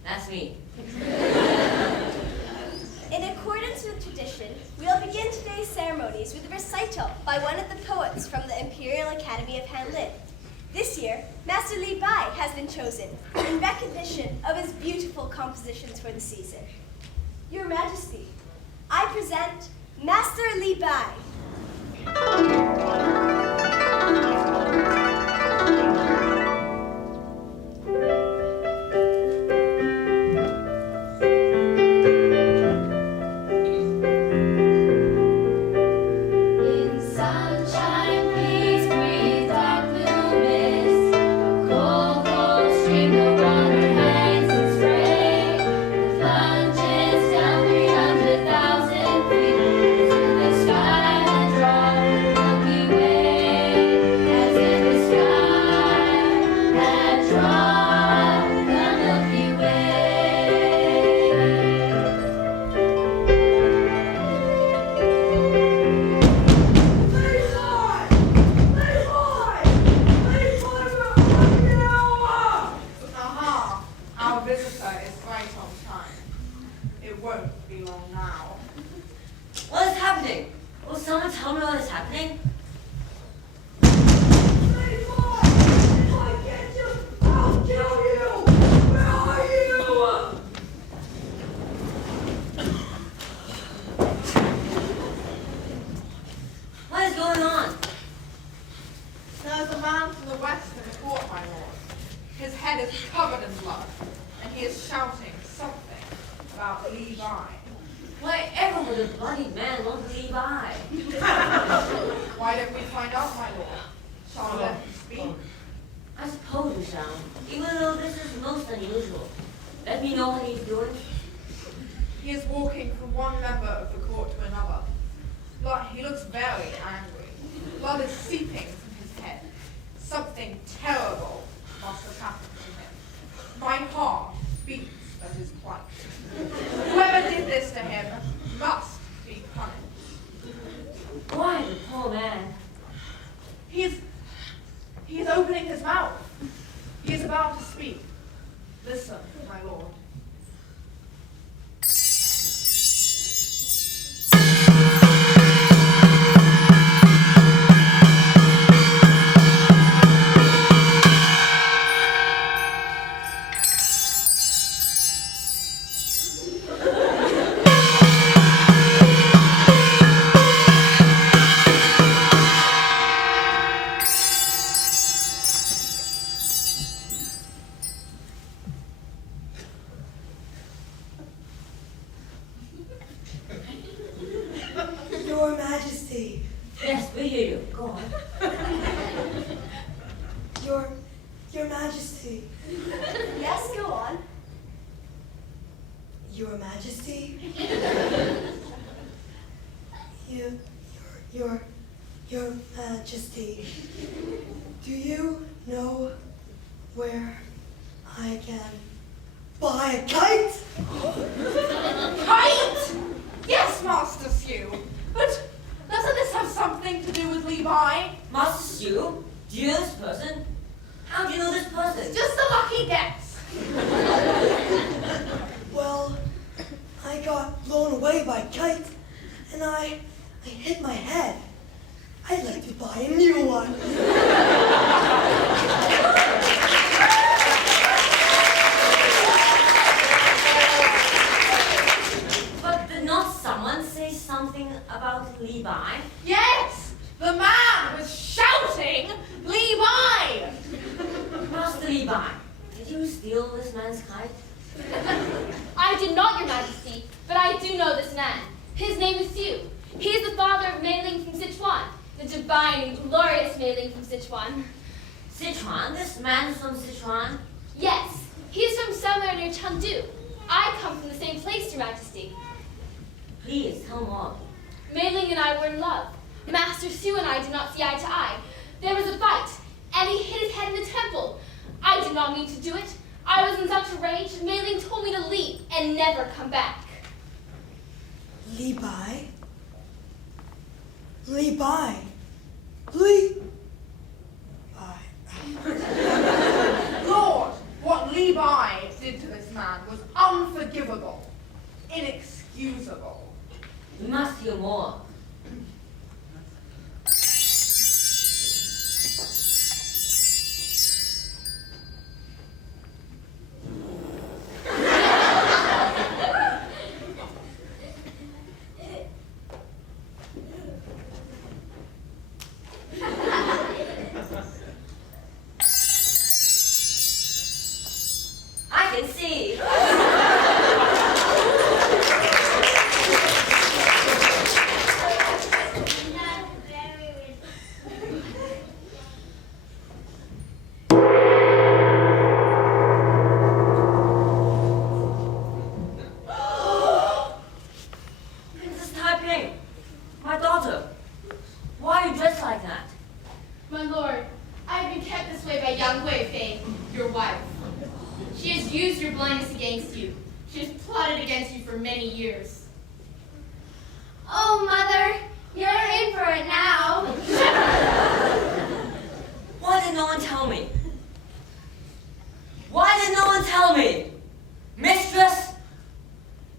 That's me. In accordance with tradition, we'll begin today's ceremonies with a recital by one of the poets from the Imperial Academy of Hanlin. This year, Master Li Bai has been chosen in recognition of his beautiful compositions for the season. Your Majesty, I present Master Li Bai. In sunshine, peace breathe, dark blue mist. Cold, cold stream of water hangs in spray. It plunges down 300,000 feet to the sky and draws Milky Way, as if the sky had drawn the Milky Way. Aha! Our visitor is right on time. It won't be long now. What is happening? Will someone tell me what is happening? What is going on? There's a man from the west in the court, my lord. His head is covered in blood, and he is shouting something about Li Bai. Whatever would a bloody man want to leave by? Why don't we find out, my lord? Shall I let him speak? I suppose we shall, even though this is most unusual. Let me know what he's doing. He is walking from one member of the court to another. He looks very angry. Blood is seeping from his head. Something terrible must have happened to him. My heart beats at his plight. Whoever did this to him must be punished. Why, the poor man? He is opening his mouth. He is about to speak. Listen, my lord. Your Majesty, Yes, we hear you. Go on. Your Majesty, Yes, go on. Your Majesty. Your Majesty, do you know where I can buy a kite? Kite! Yes, Master Sue. But doesn't this have something to do with Li Bai? Master Xiu, do you know this person? How do you know this person? Just a lucky guess. Well, I got blown away by a kite, and I hit my head. I'd like to buy buy a new one. But did not someone say something about Levi? Yes! The man was shouting, Levi! Master Levi, did you steal this man's kite? I did not, Your Majesty, but I do know this man. His name is Siu. He is the father of Mei Ling from Sichuan, the divine and glorious Mei Ling from Sichuan. Sichuan? This man is from Sichuan? Yes, he is from somewhere near Chengdu. I come from the same place, Your Majesty. Please, tell more. Mei Ling and I were in love. Master Siu and I did not see eye to eye. There was a fight, and he hit his head in the temple. I did not mean to do it. I was in such a rage, Mei Ling told me to leave and never come back. Levi? Levi? Levi? Lord, what Levi did to this man was unforgivable, inexcusable. We must hear more. I can see. Princess Taiping, my daughter, why are you dressed like that? My lord, I have been kept this way by Yang Guifei, your wife. She has used your blindness against you. She has plotted against you for many years. Oh, Mother, you're in for it now. Why did no one tell me? Why did no one tell me? Mistress,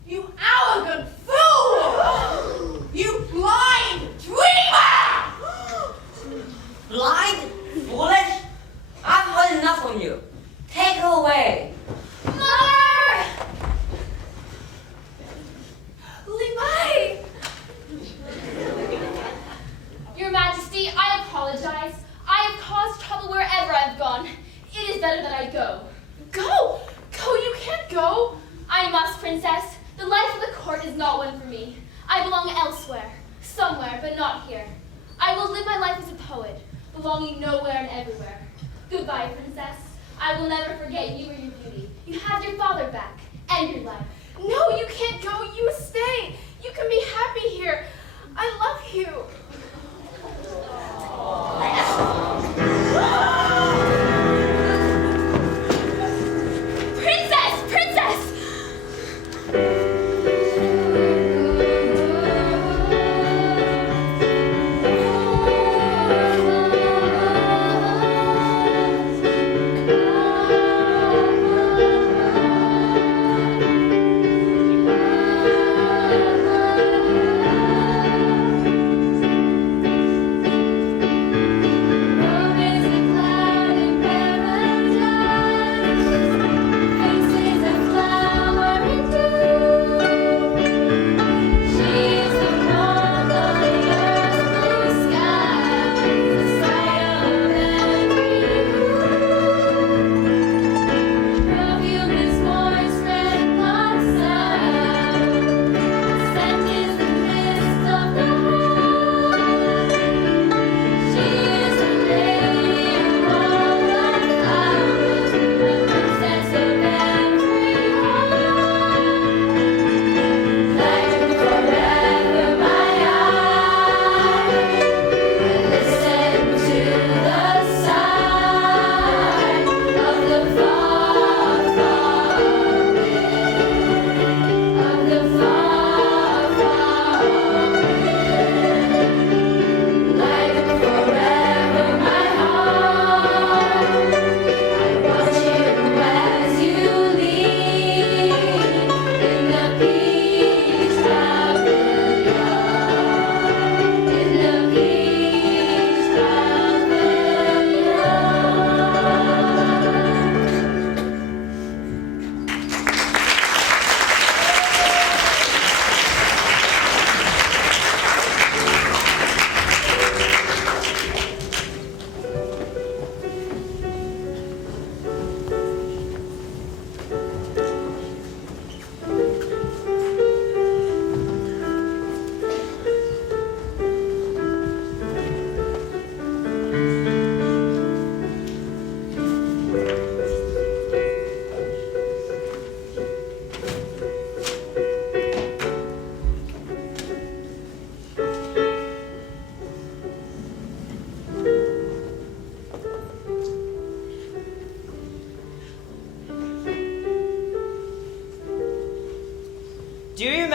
You arrogant fool! You blind dreamer! blind, foolish, I've heard enough from you. Take her away. Mother! Levi! Your Majesty, I apologize. I have caused trouble wherever I've gone. It is better that I go. Go! Go, you can't go! I must, Princess. The life of the court is not one for me. I belong elsewhere, somewhere, but not here. I will live my life as a poet, belonging nowhere and everywhere. Goodbye, Princess. I will never forget you or your beauty. You have your father back, and your life. No, you can't go. You must stay. You can be happy here. I love you. Princess! Princess!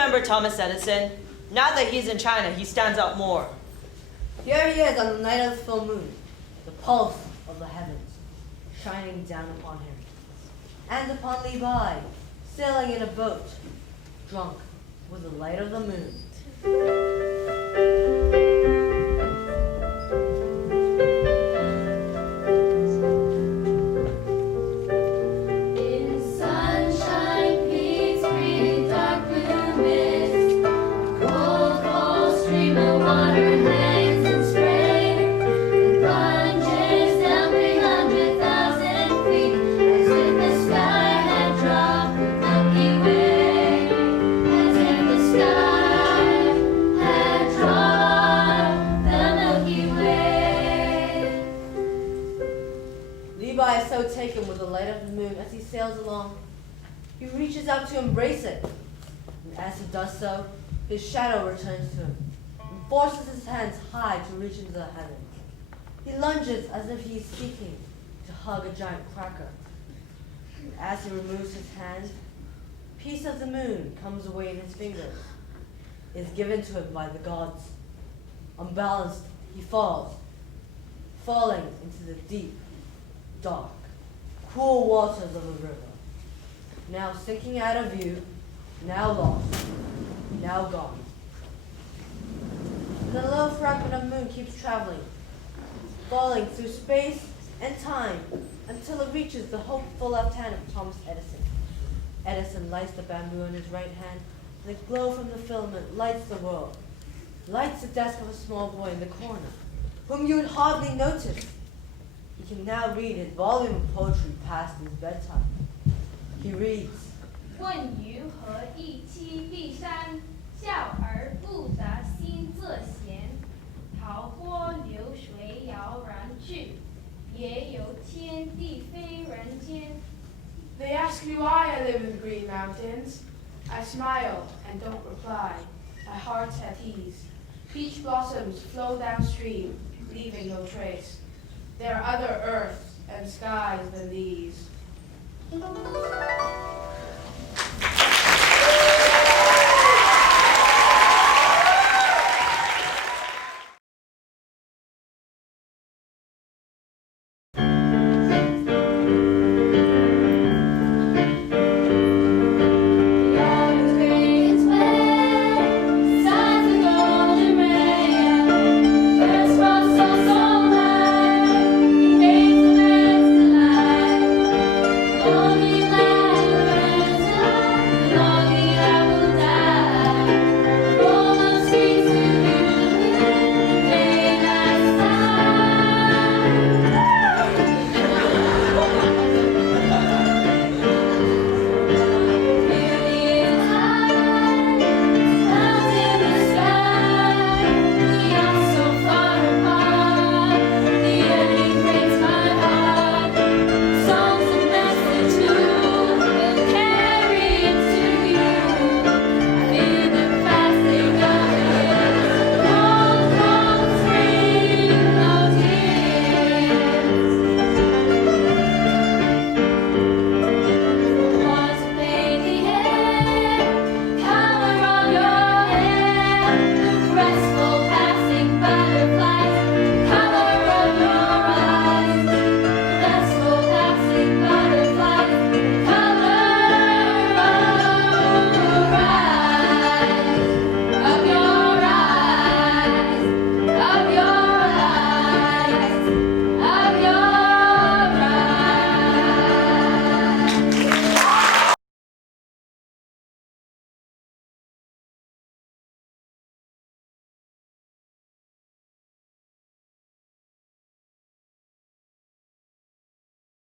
remember Thomas Edison? Now that he's in China, he stands out more. Here he is on the night of the full moon, the pulse of the heavens, shining down upon him. And upon Levi, sailing in a boat, drunk with the light of the moon. In sunshine, peace, breathe, dark blue mist. Cold, cold stream of water hangs in spray. It plunges down 300,000 feet, as if the sky had dropped the Milky Way. As if the sky had dropped the Milky Way. Levi is so taken with the light of the moon as he sails along. He reaches out to embrace it. And as he does so, his shadow returns to him and forces his hands high to reach into the heavens. He lunges as if he is seeking to hug a giant cracker. And as he removes his hand, a piece of the moon comes away in his fingers. It is given to him by the gods. Unbalanced, he falls, falling into the deep, dark, cool waters of the river. Now sinking out of view, now lost, now gone. The little fragment of moon keeps traveling, falling through space and time until it reaches the hopeful left hand of Thomas Edison. Edison lights the bamboo in his right hand, and the glow from the filament lights the world, lights the desk of a small boy in the corner, whom you would hardly notice. He can now read his volume of poetry past his bedtime. He reads, 问鱼何一栖碧山，笑而不杂心自闲。桃花流水遥然去，也有天地非人间。 They ask me why I live in the green mountains. I smile and don't reply. My heart's at ease. Peach blossoms flow downstream, leaving no trace. There are other earths and skies than these.